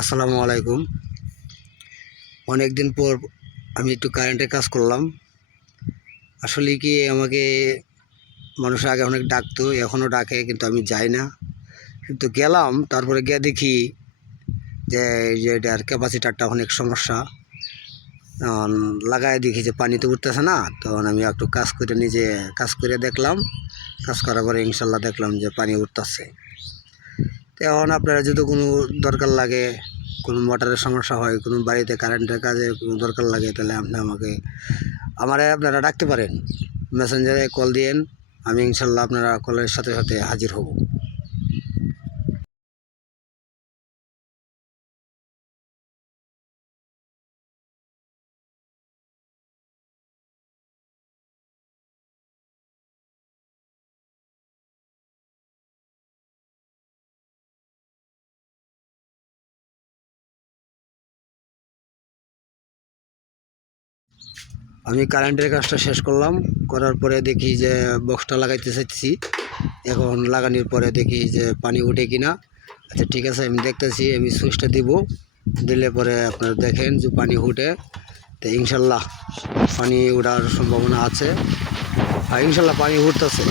আসসালামু আলাইকুম। অনেক দিন পর আমি একটু কারেন্টের কাজ করলাম। আসলে কি আমাকে মানুষ আগে অনেক ডাকতো, এখনও ডাকে, কিন্তু আমি যাই না। কিন্তু গেলাম, তারপরে গিয়ে দেখি যে এটার ক্যাপাসিটারটা অনেক সমস্যা। লাগায় দেখি যে পানি তো উঠতেছে না। তখন আমি একটু কাজ করে নিজে কাজ করে দেখলাম। কাজ করার পরে ইনশাল্লাহ দেখলাম যে পানি উঠতেছে। এখন আপনারা যদি কোনো দরকার লাগে, কোনো মোটরের সমস্যা হয়, কোনো বাড়িতে কারেন্টের কাজে কোনো দরকার লাগে, তাহলে আপনারা ডাকতে পারেন। মেসেঞ্জারে কল দিয়েন, আমি ইনশাল্লাহ আপনারা কলের সাথে সাথে হাজির হব। আমি কারেন্টের কাজটা শেষ করলাম, করার পরে দেখি যে বক্সটা লাগাইতে চাইছি। এখন লাগানোর পরে দেখি যে পানি উঠে কিনা। আচ্ছা ঠিক আছে, আমি দেখতেছি। আমি সুইচটা দিব, দিলে পরে আপনারা দেখেন যে পানি উঠে, তো ইনশাল্লাহ পানি ওঠার সম্ভাবনা আছে। আর ইনশাল্লাহ পানি উঠতেছে।